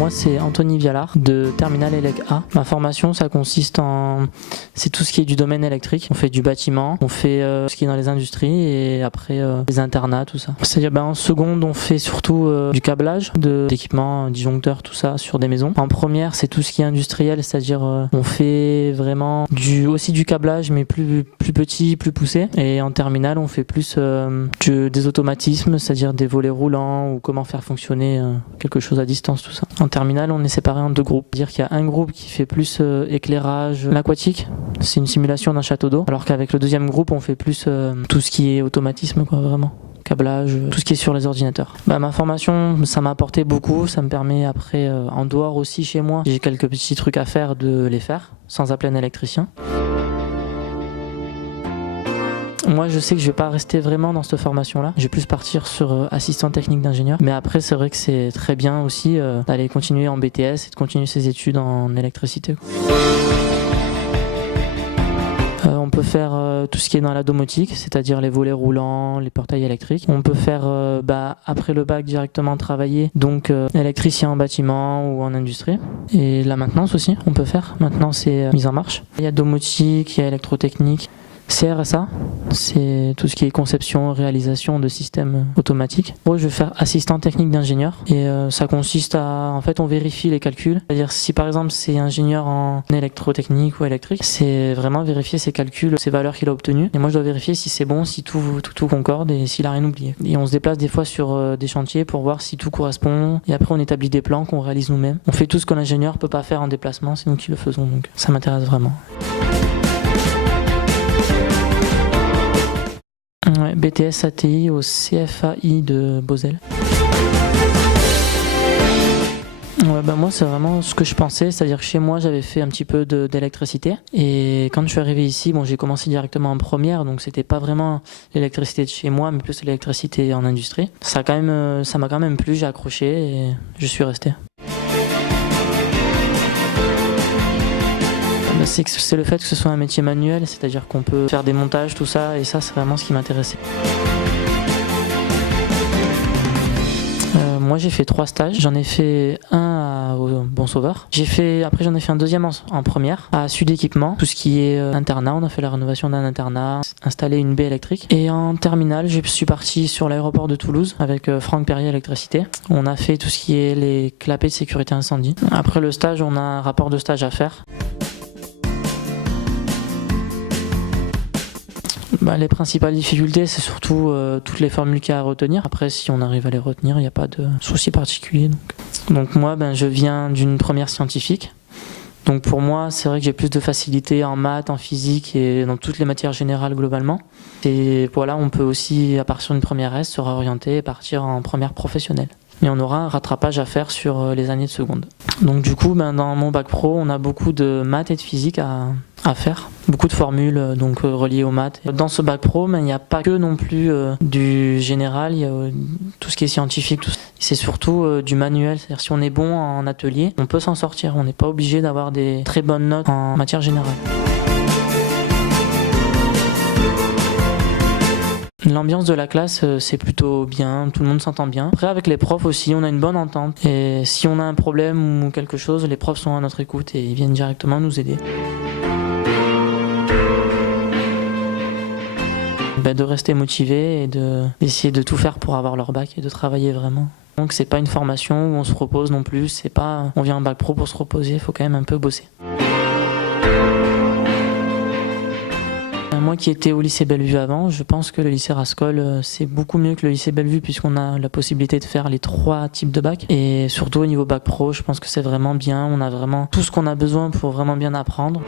Moi c'est Anthony Vialard de Terminal Elec A. Ma formation ça consiste en... c'est tout ce qui est du domaine électrique. On fait du bâtiment, on fait ce qui est dans les industries et après les internats, tout ça. C'est-à-dire en seconde on fait surtout du câblage, d'équipements, disjoncteurs, tout ça sur des maisons. En première c'est tout ce qui est industriel, c'est-à-dire on fait vraiment aussi du câblage mais plus petit, plus poussé. Et en terminale on fait plus des automatismes, c'est-à-dire des volets roulants ou comment faire fonctionner quelque chose à distance, tout ça. En terminale on est séparé en deux groupes. C'est-à-dire qu'il y a un groupe qui fait plus éclairage aquatique, c'est une simulation d'un château d'eau, alors qu'avec le deuxième groupe on fait plus tout ce qui est automatisme, quoi, vraiment. Câblage, tout ce qui est sur les ordinateurs. Ma formation, ça m'a apporté beaucoup, ça me permet après, en dehors aussi chez moi, j'ai quelques petits trucs à faire, de les faire, sans appeler un électricien. Moi je sais que je vais pas rester vraiment dans cette formation là, je vais plus partir sur assistant technique d'ingénieur, mais après c'est vrai que c'est très bien aussi d'aller continuer en BTS et de continuer ses études en électricité. On peut faire tout ce qui est dans la domotique, c'est-à-dire les volets roulants, les portails électriques. On peut faire après le bac directement travailler, donc électricien en bâtiment ou en industrie. Et la maintenance aussi, on peut faire. Maintenant c'est mise en marche. Il y a domotique, il y a électrotechnique. CRSA, c'est tout ce qui est conception, réalisation de systèmes automatiques. Moi, je vais faire assistant technique d'ingénieur et ça consiste à, en fait, on vérifie les calculs. C'est-à-dire si par exemple c'est ingénieur en électrotechnique ou électrique, c'est vraiment vérifier ses calculs, ses valeurs qu'il a obtenues. Et moi, je dois vérifier si c'est bon, si tout concorde et s'il a rien oublié. Et on se déplace des fois sur des chantiers pour voir si tout correspond. Et après, on établit des plans qu'on réalise nous-mêmes. On fait tout ce qu'un ingénieur peut pas faire en déplacement, c'est nous qui le faisons. Donc ça m'intéresse vraiment. Ouais, BTS ATI au CFAI de Beauzelle. Ouais, moi c'est vraiment ce que je pensais, c'est-à-dire que chez moi j'avais fait un petit peu d'électricité et quand je suis arrivé ici, j'ai commencé directement en première, donc c'était pas vraiment l'électricité de chez moi mais plus l'électricité en industrie. Ça m'a quand même plu, j'ai accroché et je suis resté. C'est le fait que ce soit un métier manuel, c'est-à-dire qu'on peut faire des montages, tout ça, et ça c'est vraiment ce qui m'intéressait. Moi j'ai fait 3 stages, j'en ai fait un au Bon Sauveur. Après j'en ai fait un deuxième en première, à Sud Équipement, tout ce qui est internat, on a fait la rénovation d'un internat, installé une baie électrique. Et en terminale, je suis parti sur l'aéroport de Toulouse avec Franck Perrier Électricité. On a fait tout ce qui est les clapets de sécurité incendie. Après le stage, on a un rapport de stage à faire. Les principales difficultés, c'est surtout toutes les formules qu'il y a à retenir. Après, si on arrive à les retenir, il n'y a pas de souci particulier. Donc moi, je viens d'une première scientifique. Donc pour moi, c'est vrai que j'ai plus de facilité en maths, en physique et dans toutes les matières générales globalement. Et voilà, on peut aussi, à partir d'une première S, se réorienter et partir en première professionnelle. Mais on aura un rattrapage à faire sur les années de seconde. Donc du coup, dans mon bac pro, on a beaucoup de maths et de physique à faire. Beaucoup de formules reliées aux maths. Dans ce bac pro, il n'y a pas que non plus du général, il y a tout ce qui est scientifique. C'est surtout du manuel. C'est-à-dire si on est bon en atelier, on peut s'en sortir. On n'est pas obligé d'avoir des très bonnes notes en matière générale. L'ambiance de la classe, c'est plutôt bien, tout le monde s'entend bien. Après, avec les profs aussi, on a une bonne entente. Et si on a un problème ou quelque chose, les profs sont à notre écoute et ils viennent directement nous aider. De rester motivé et d'essayer de tout faire pour avoir leur bac et de travailler vraiment. Donc c'est pas une formation où on se repose non plus, c'est pas on vient en bac pro pour se reposer, il faut quand même un peu bosser. Moi qui étais au lycée Bellevue avant, je pense que le lycée Rascol c'est beaucoup mieux que le lycée Bellevue puisqu'on a la possibilité de faire les 3 types de bac. Et surtout au niveau bac pro, je pense que c'est vraiment bien, on a vraiment tout ce qu'on a besoin pour vraiment bien apprendre.